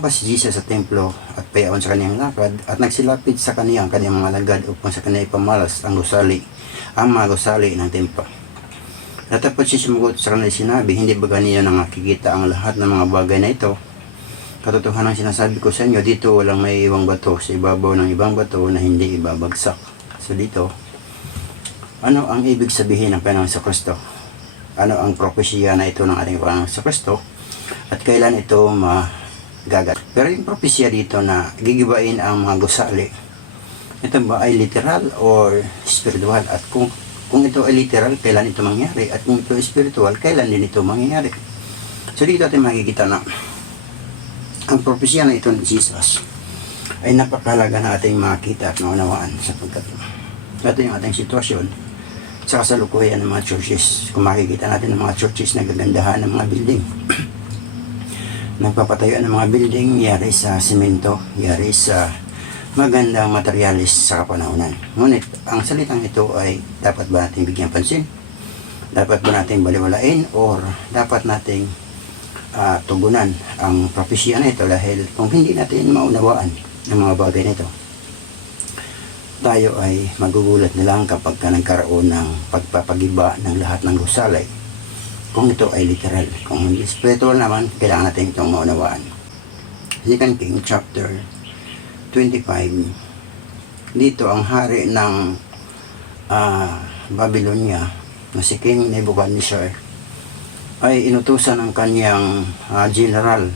Lumabas si Jesus sa templo at payaon sa kaniyang lakad at nagsilapit sa kaniyang mga alagad upang sa kaniya ipamalas ang mga gusali ng templo. Natapos siya sumagot sa kanila sinabi, hindi ba ganyan na nakikita ang lahat ng mga bagay na ito? Katotohanan sinasabi ko sa inyo, dito walang may ibang bato sa ibabaw ng ibang bato na hindi ibabagsak. So dito, ano ang ibig sabihin ng Panginoon sa Kristo? Ano ang propesya na ito ng ating Panginoon sa Kristo? At kailan ito magagat? Pero yung propesya dito na gigibain ang mga gusali, ito ba ay literal or spiritual? At kung ito ay literal, kailan ito mangyari? At kung ito ay spiritual, kailan din ito mangyayari? So dito natin makikita na ang propesya na ito ni Jesus ay napakahalaga na ating makita at maunawaan sapagkat ito yung ating sitwasyon sa kasalukuyan ng mga churches. Kung makikita natin ng mga churches na gagandahan ng mga building, nagpapatayo ng mga building, yari sa simento, yari sa magandang materialis sa kapanahunan. Ngunit, ang salitang ito ay dapat ba natin bigyan pansin? Dapat ba natin baliwalain? Or dapat nating tugunan ang propesya na ito dahil kung hindi natin maunawaan ang mga bagay na ito, tayo ay magugulat na lang kapag nagkaroon ng pagpapagiba ng lahat ng gusali. Kung ito ay literal. Kung hindi spiritual naman, kailangan natin itong maunawaan. 2 Kings chapter 25. Dito ang hari ng Babylonia na si King Nebuchadnezzar ay inutusan ng kanyang general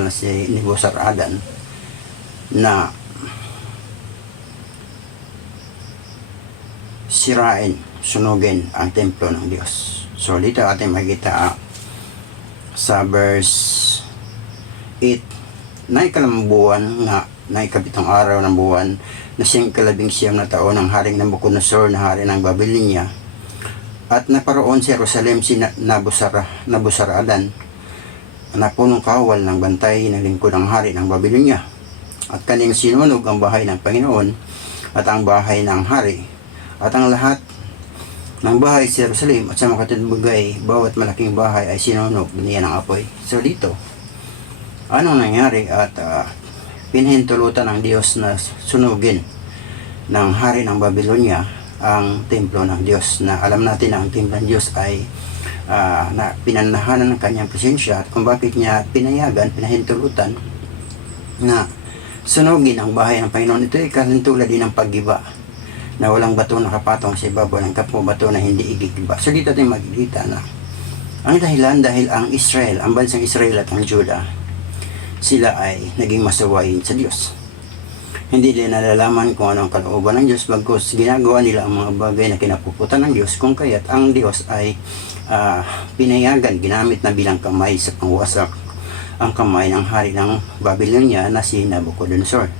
na si Nebuzaradan na sirain, sunugin ang templo ng Diyos. So dito ating makikita sa verse 8 na ikalimang buwan na ikapitong araw ng buwan na siyang ika-labing-siyam na taon ng haring Nabucodonosor na hari ng Babylonia at naparoon sa Jerusalem si Nabuzaradan na punong kawal ng bantay ng lingkod ng hari ng Babylonia at kanyang sinunog ang bahay ng Panginoon at ang bahay ng hari at ang lahat ng bahay sa Jerusalem at sa mga katutubagay, bawat malaking bahay ay sinunog niya ng apoy. So dito, anong nangyari at pinahintulutan ng Diyos na sunugin ng hari ng Babylonia ang templo ng Diyos, na alam natin na ang templo ng Diyos ay na pinanahanan ng kanyang presensya at kung bakit niya pinahintulutan na sunugin ang bahay ng Panginoon. Ito ay kalintulad din ng paggiba na walang bato nakapatong sa ibabaw ng kapwa bato na hindi igigiba. So dito natin makikita na ang dahilan dahil ang Israel, ang bansang Israel at ang Judah, sila ay naging masawain sa Diyos. Hindi nila nalalaman kung anong kalooban ng Diyos, bagkus ginagawa nila ang mga bagay na kinapuputan ng Diyos, kung kaya't ang Diyos ay pinayagan, ginamit na bilang kamay sa pangwasak ang kamay ng hari ng Babylonia na si Nabucodonosor.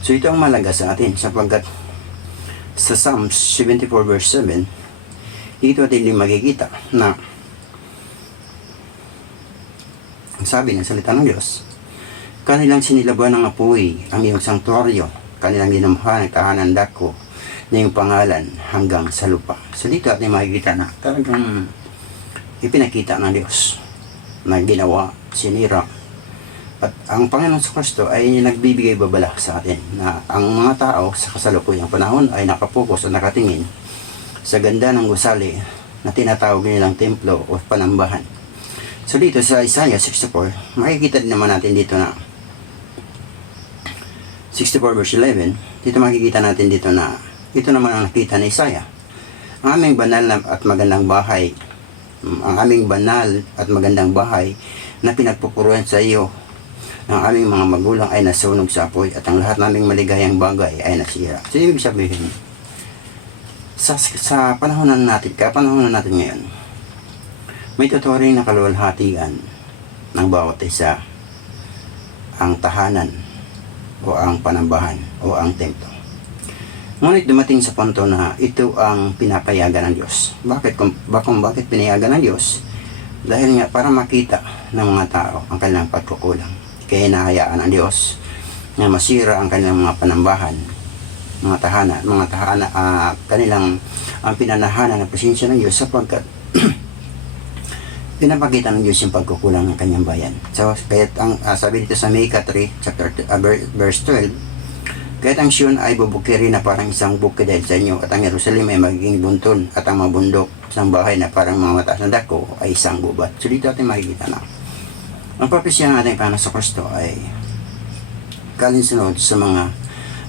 So ito ang malaga sa atin sapagkat sa Psalms 74 verse 7, dito atin din makikita na ang sabi ng salita ng Diyos, kanilang sinilaban ng apoy ang iyong sanktuaryo, kanilang dinamhan ang tahanan dako na iyong pangalan hanggang sa lupa. So dito atin makikita na talagang ipinakita ng Diyos na ginawa, sinira. At ang Panginoon sa Kristo ay nagbibigay babala sa atin na ang mga tao sa kasalukuyang panahon ay nakapokus o nakatingin sa ganda ng gusali na tinatawag nilang templo o panambahan. So dito sa Isaiah 64, makikita din naman natin dito na 64 verse 11, dito makikita natin dito na ito naman ang nakita ni Isaiah. Ang aming banal at magandang bahay, na pinagpupuruan sa iyo ng aming mga magulang ay nasunog sa apoy at ang lahat naming maligayang bagay ay nasira. So ibig sabihin, sa kapanahonan natin ngayon, may tuturing na kaluwalhatian ng bawat isa, ang tahanan o ang panambahan o ang templo. Ngunit dumating sa punto na ito ang pinapayagan ng Diyos. Bakit pinayagan ng Diyos? Dahil nga para makita ng mga tao ang kanilang pagkukulang. Kaya hinahayaan ng Diyos na masira ang kanilang mga panambahan, kanilang ang pinanahanan ng presensya ng Diyos sapagkat pinapakita ng Diyos yung pagkukulang ng kanyang bayan. So, kahit ang sabi dito sa Micah 3, verse 12, kahit ang Sion ay bubukiri na parang isang bukid dahil sa inyo, at ang Jerusalem ay magiging bunton, at ang mga bundok ng bahay na parang mga mataas na dako ay isang gubat. So, dito natin makikita na ang propesya ng ating Panginoon sa Kristo ay kalinsunod sa mga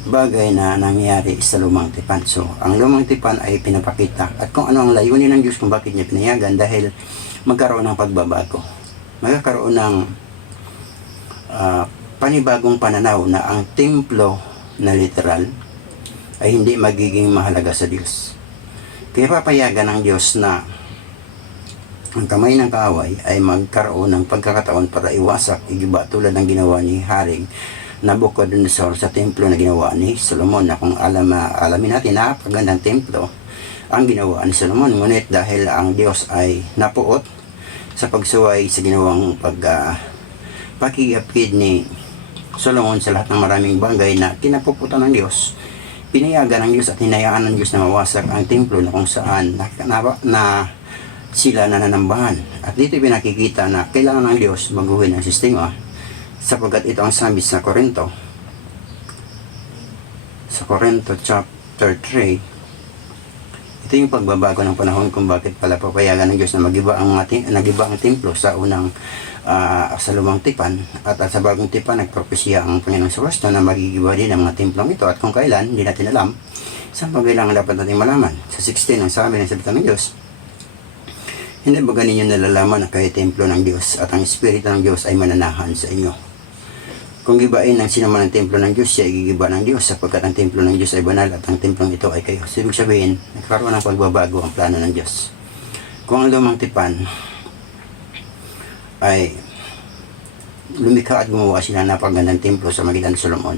bagay na nangyayari sa lumang tipan. So, ang lumang tipan ay pinapakita at kung ano ang layunin ng Diyos kung bakit niya pinayagan, dahil magkaroon ng pagbabago. Magkakaroon ng panibagong pananaw na ang templo na literal ay hindi magiging mahalaga sa Diyos. Kaya papayagan ng Diyos na ang kamay ng kaaway ay magkaroon ng pagkakataon para iwasak, igiba tulad ng ginawa ni Haring Nabucodonosor sa templo na ginawa ni Solomon, na kung alamin natin na napakagandang templo ang ginawa ni Solomon, ngunit dahil ang Diyos ay napuot sa pagsuway sa ginawang pakigapid ni Solomon sa lahat ng maraming bagay na kinapuputan ng Diyos, pinayagan ng Diyos at hinayaan ng Diyos na mawasak ang templo na kung saan na sila nananambahan. At dito pinakikita na kailangan ng Diyos baguhin ang sistema, sapagkat ito ang sabi sa Korinto chapter 3. Ito yung pagbabago ng panahon kung bakit pala papayagan ng Diyos na nagiba ang templo sa unang sa lumang tipan, at sa bagong tipan nagpropesya ang Panginoong sa Kristo na magigiba din ang mga templong ito, at kung kailan hindi natin alam. Isang bagay lang dapat natin malaman. Sa 16 ang sabi ng salita ng Diyos, hindi ba ganin nyo nalalaman na kayo templo ng Diyos at ang Espiritu ng Diyos ay mananahan sa inyo? Kung gibain ng sino man ang templo ng Diyos, siya ay gigiba ng Diyos, sapagkat ang templo ng Diyos ay banal at ang templong ito ay kayo. So, ibig sabihin, nagkaroon ng pagbabago ang plano ng Diyos. Kung ang lumang tipan ay lumikha at gumawa sila ng napagandang templo sa magitan ng Solomon,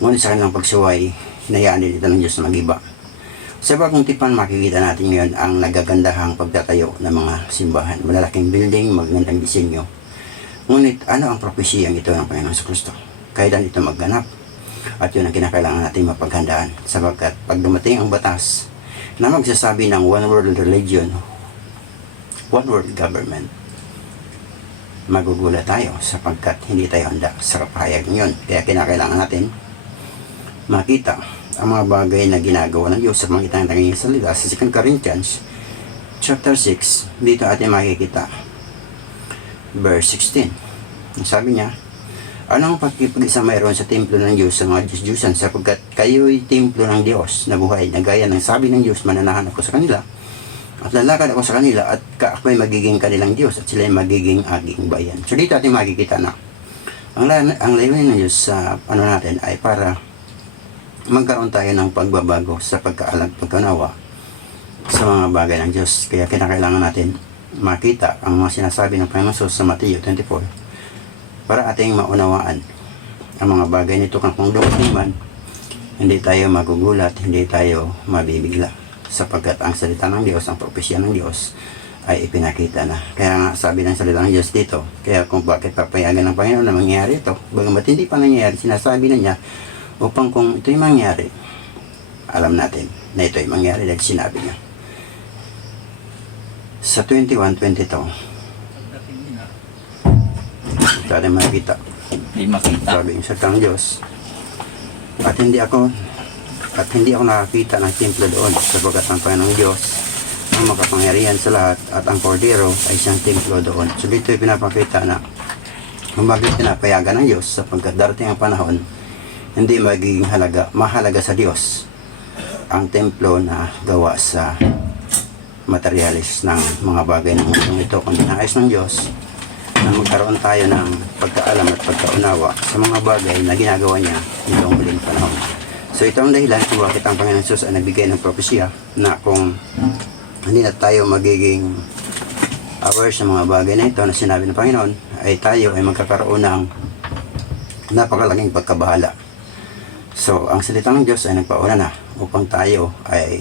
ngunit sa kanilang pagsuway, hinayaan din ito ng Diyos na magiba. Sa bagong tipan, makikita natin ngayon ang nagagandahang pagtatayo ng mga simbahan. Malalaking building, magandang disenyo. Ngunit ano ang propesiyang ito ng Panginoon sa Kristo? Kailan ito magganap? At yun ang kinakailangan natin mapaghandaan. Sapagkat pag dumating ang batas na magsasabi ng one world religion, one world government, magugula tayo sapagkat hindi tayo handa sa kapahayag yun. Kaya kinakailangan natin makita ang mga bagay na ginagawa ng Diyos sa pamagitan ng kanyang salita. Sa 2 Corinthians chapter 6, dito atin makikita verse 16. Sabi niya, anong pagkipag-isa mayroon sa templo ng Diyos sa mga Diyos-Diyusan, sapagkat kayo'y templo ng Diyos na buhay, na gaya ng sabi ng Diyos, mananahan ako sa kanila at lalakad ako sa kanila, at ako'y magiging kanilang Diyos at sila'y magiging aking bayan. So dito atin makikita na ang layunin ng Diyos sa natin ay para magkaroon tayo ng pagbabago sa pagkaalam, pagkaunawa sa mga bagay ng Diyos. Kaya kinakailangan natin makita ang mga sinasabi ng Panginoon sa Mateo 24 para ating maunawaan ang mga bagay nito, kung dumating man, hindi tayo magugulat, hindi tayo mabibigla, sapagkat ang salita ng Diyos, ang propesya ng Diyos ay ipinakita na. Kaya nga sabi ng salita ng Diyos dito, kaya kung bakit papayagan ng Panginoon na mangyari ito, bagamat hindi pa nangyayari, sinasabi na niya upang kung ito'y mangyari, alam natin na ito'y mangyari dahil sinabi niya. Sa 21:22, ito natin makikita. Sabi ng salita ng Diyos, at hindi ako nakakita ng templo doon, sapagkat ang Panginoong Diyos ang makapangyarihan sa lahat, at ang Kordero ay siyang templo doon. So dito'y pinapakita na kung bakit pinapayagan ng Diyos, sapagkat darating ang panahon hindi magiging mahalaga sa Diyos ang templo na gawa sa materialis ng mga bagay ng mundong ito, kundi nais ng Diyos na magkaroon tayo ng pagkaalam at pagkaunawa sa mga bagay na ginagawa niya nitong huling panahon. So ito ang dahilan kung bakit ang Panginoon Jesus ay nagbigay ng propesya na kung hindi na tayo magiging aware sa mga bagay na ito na sinabi ng Panginoon, ay tayo ay magkakaroon ng napakalaking pagkabahala. So, ang salita ng Diyos ay nagpauna na upang tayo ay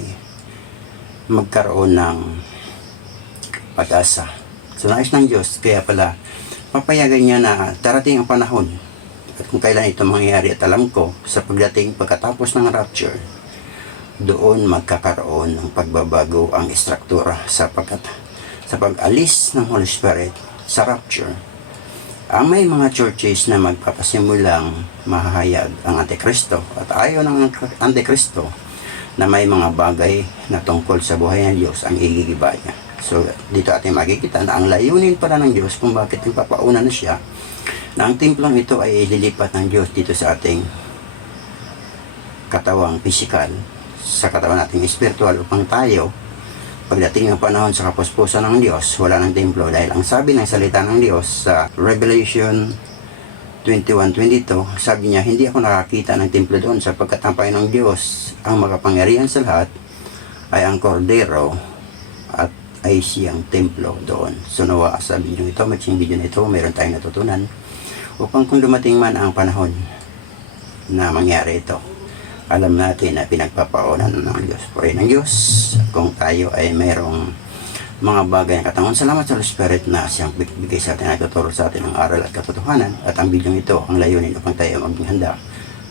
magkaroon ng pag-asa. So, nais ng Diyos, kaya pala papayagan niya na darating ang panahon at kung kailan ito mangyayari, at alam ko sa pagkatapos ng rapture, doon magkakaroon ng pagbabago ang istruktura, sapagkat sa pag-alis ng Holy Spirit sa rapture, ang may mga churches na magpapasimulang mahahayag ang Antikristo at ayaw ng Antikristo na may mga bagay na tungkol sa buhay ng Diyos ang igigiba niya. So dito ating makikita na ang layunin pala ng Diyos kung bakit ipapauna na siya na ang templong ito ay ililipat ng Diyos dito sa ating katawang pisikal, sa katawan nating espiritual, upang tayo pagdating ng panahon sa kapuspusan ng Diyos, wala ng templo. Dahil ang sabi ng salita ng Diyos sa Revelation 21:22, sabi niya, hindi ako nakakita ng templo doon sapagkat ang Panginoong Diyos, ang makapangyarihan sa lahat, ay ang kordero at ay siyang templo doon. So nawa sa video ito, magsing video na ito, mayroon tayong natutunan upang kung dumating man ang panahon na mangyari ito, alam natin na pinagpapaunan ng Diyos. Purihin ng Diyos kung tayo ay mayroong mga bagay na katangon. Salamat sa Holy Spirit na siyang bigay sa atin, at tuturo sa atin ng aral at katotohanan. At ang bidyong ito, ang layunin upang tayo maging handa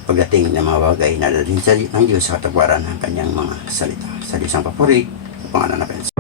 pagdating ng mga bagay na dalhin ng Diyos sa katagwaran ng kanyang mga salita. Sa Diyos ang papuri, sa pangalan ng Panginoon.